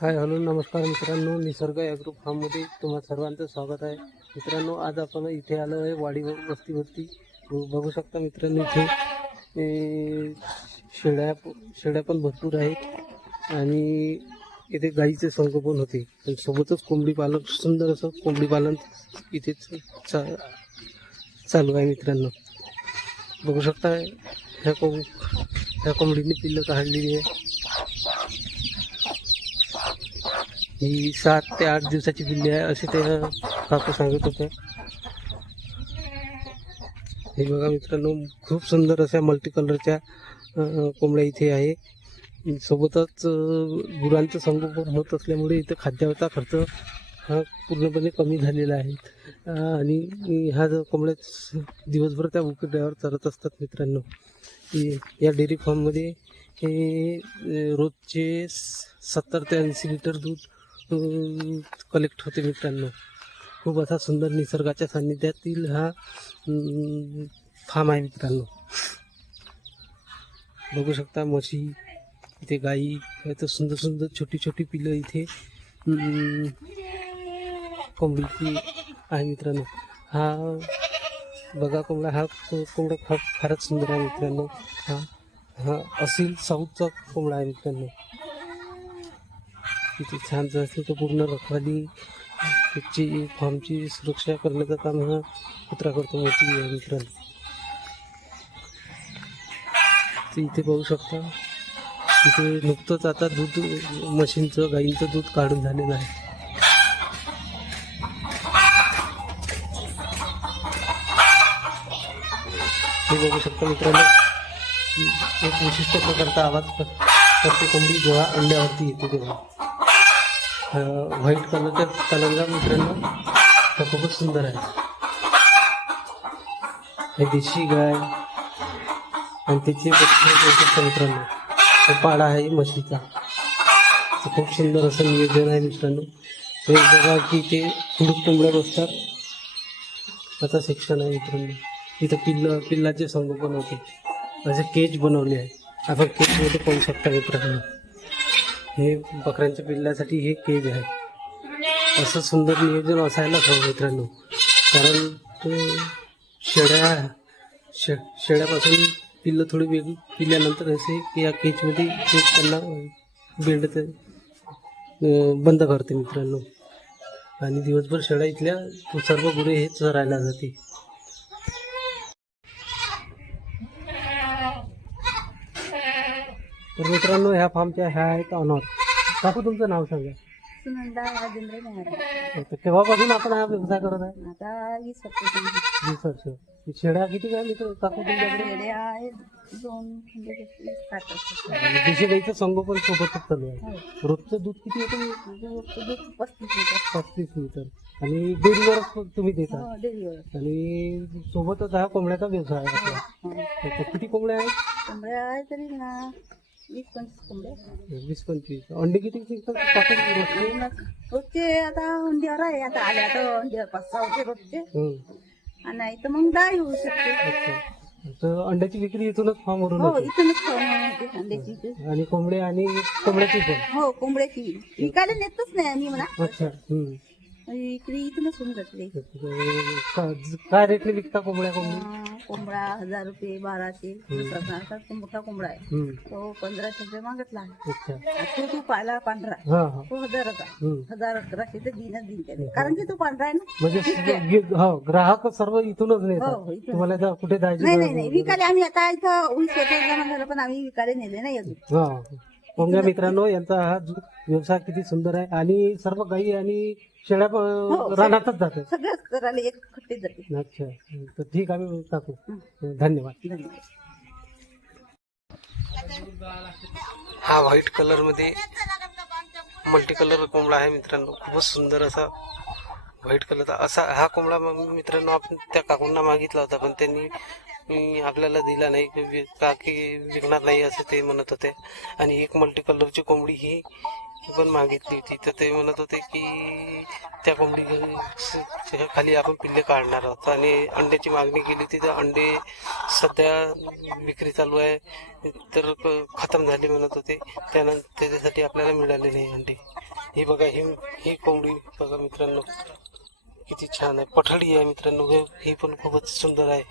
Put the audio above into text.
Hi hello नमस्कार मित्रांनो, निसर्ग ॲग्रो फार्ममध्ये तुम्हा सर्वांचं स्वागत आहे. मित्रांनो, आज आपण इथे आलो आहे वाडी वस्तीवरती. बघू शकता मित्रांनो, इथे शेळ्या पण भरपूर आहेत आणि इथे गाईचे संगोपन होते. सोबतच कोंबडी पालन, सुंदर असं कोंबडी पालन इथेच चालू आहे. मित्रांनो बघू शकता, ह्या कोंबडीने पिल्लं काढलेली आहे. ही 7 ते 8 दिवसाची पिल्ली आहे असे ते काकू सांगत होते. हे बघा मित्रांनो, खूप सुंदर अशा मल्टी कलरच्या कोंबड्या इथे आहे. सोबतच गुरांचं संगोपन होत असल्यामुळे इथं खाद्याचा खर्च हा पूर्णपणे कमी झालेला आहे. आणि ह्या कोंबड्या दिवसभर त्या उकड्यावर चरत असतात. मित्रांनो, या डेअरी फार्ममध्ये हे रोजचे 70 ते 80 लिटर दूध कलेक्ट होते. मित्रांनो, खूप असा सुंदर निसर्गाच्या सान्निध्यातील हा फार्म आहे. मित्रांनो बघू शकता, म्हशी, इथे गाई, इथं सुंदर सुंदर छोटी छोटी पिलं इथे कोंबडीची आहे. मित्रांनो, हा बघा कोंबडा, हा कोंबडा फारच सुंदर आहे. मित्रांनो, हा असील साऊथचा कोंबडा आहे. मित्रांनो, तिथे छान असते तर पूर्ण रखवाली त्याची फार्मची सुरक्षा करण्याचं काम हा कुत्रा करतो. मोठी आहे. मित्रांनो, इथे पाहू शकता, इथे नुकतंच आता दूध म्हशींचं, गाईंचं दूध काढून झालेलं आहे. हे बघू शकता मित्रांनो, एक विशिष्ट प्रकारचा आवाज करते कोंबडी जेव्हा अंड्यावरती येते तेव्हा. व्हाईट कलरच्या तलंगा मित्रांनो, हा खूपच सुंदर आहे. हे देशी गाय आणि त्याचे बच्चे मित्रांनो, हे पाडा आहे म्हशीचा. खूप सुंदर असं नियोजन आहे. मित्रांनो, हे बघा की ते खुडूक कोंबड्या बसतात असं सेक्शन आहे. मित्रांनो, इथं पिल्लाचे संगोपन होते. असे केज बनवले आहे. आपण केजमध्ये पाहू शकता. मित्रांनो, हे बकऱ्यांच्या पिल्लासाठी हे केज आहे. असं सुंदर नियोजन असायलाच हवं. मित्रांनो, कारण शेळ्यापासून पिल्लं थोडी वेगळी पिल्यानंतर असे की या केजमध्ये त्यांना बेंडचं बंद करते. मित्रांनो, आणि दिवसभर शेळ्या इथल्या सर्व गुरे हे चरायला जाते. तर मित्रांनो, ह्या फार्मच्या ह्या आहेत ऑनर. काकू, तुमचं नाव सांगा. सुनंदा राजेंद्र मेहरा. केव्हापासून आपण हा व्यवसाय करत आहे? आता 20 वर्ष. शेळ्या किती काय मित्र काकू तुमच्याकडे? वर्ष आहे. 2 देशी गाईचं संगोपन सोबतच चालू आहे. रोजचं दूध किती येतं? 35 लिटर. आणि डेअरीवरच तुम्ही देता? आणि सोबतच हा कोंबड्याचा व्यवसाय आहे आपला. किती कोंबड्या आहेत? कोंबड्या आहे तरी ना 20-25 कोंबड्या. 20-25. अंडे किती निघतात? रोजचे आता अंड्यावर आहे. आता आल्या तर अंड्या 5-6 होते रोजचे. नाही तर मग 10 होऊ शकते. अच्छा, तर अंड्याची विक्री इथूनच फार्मवरून हो, होते? इथूनच होते अंड्याची. आणि कोंबड्याची पण? हो, कोंबड्याची विकायला नेतच नाही आम्ही म्हणा. अच्छा. विक्री इथूनच होऊन जाते. काय रेटने विकता कोंबड्या? कोंबडा 1000 रुपये, 1200. मोठा कोंबडा आहे तो 1500 रुपये मागितला. तू पाहिला पांढरा, तो 1000-1100 तर दिन त्याने, कारण की तो पांढरा आहे ना. म्हणजे ग्राहक सर्व इथूनच नेतात, तुम्हाला कुठे जायचं? नाही, विकायला आम्ही आता इथं 20 जमा झालं, पण आम्ही विकायला नेले नाही अजून. कोंबड्या मित्रांनो, यांचा हा व्यवसाय किती सुंदर आहे. आणि सर्व गाई आणि शेळ्या रानातच जातात, सगळ्याच करायला एक खट्टे जाते. अच्छा, तर ठीक आहे काकू, धन्यवाद. हा व्हाईट कलर मध्ये मल्टी कलर कोंबडा आहे. मित्रांनो, खूपच सुंदर असा व्हाईट कलरचा असा हा कोंबडा मित्रांनो आपण त्या काकूंना मागितला होता, पण त्यांनी आपल्याला दिला नाही, का की विकणार नाही असं ते म्हणत होते. आणि एक मल्टी कलरची कोंबडी ही पण मागितली होती, तर ते म्हणत होते की त्या कोंबडी खाली आपण पिल्ले काढणार आहोत आणि अंड्याची मागणी केली होती, तर अंडे सध्या विक्री चालू आहे, तर खतम झाले म्हणत होते. त्यानंतर त्याच्यासाठी आपल्याला मिळाले नाही अंडे. हे बघा, ही कोंबडी बघा मित्रांनो, किती छान आहे. पठडी आहे मित्रांनो, ही पण खूपच सुंदर आहे.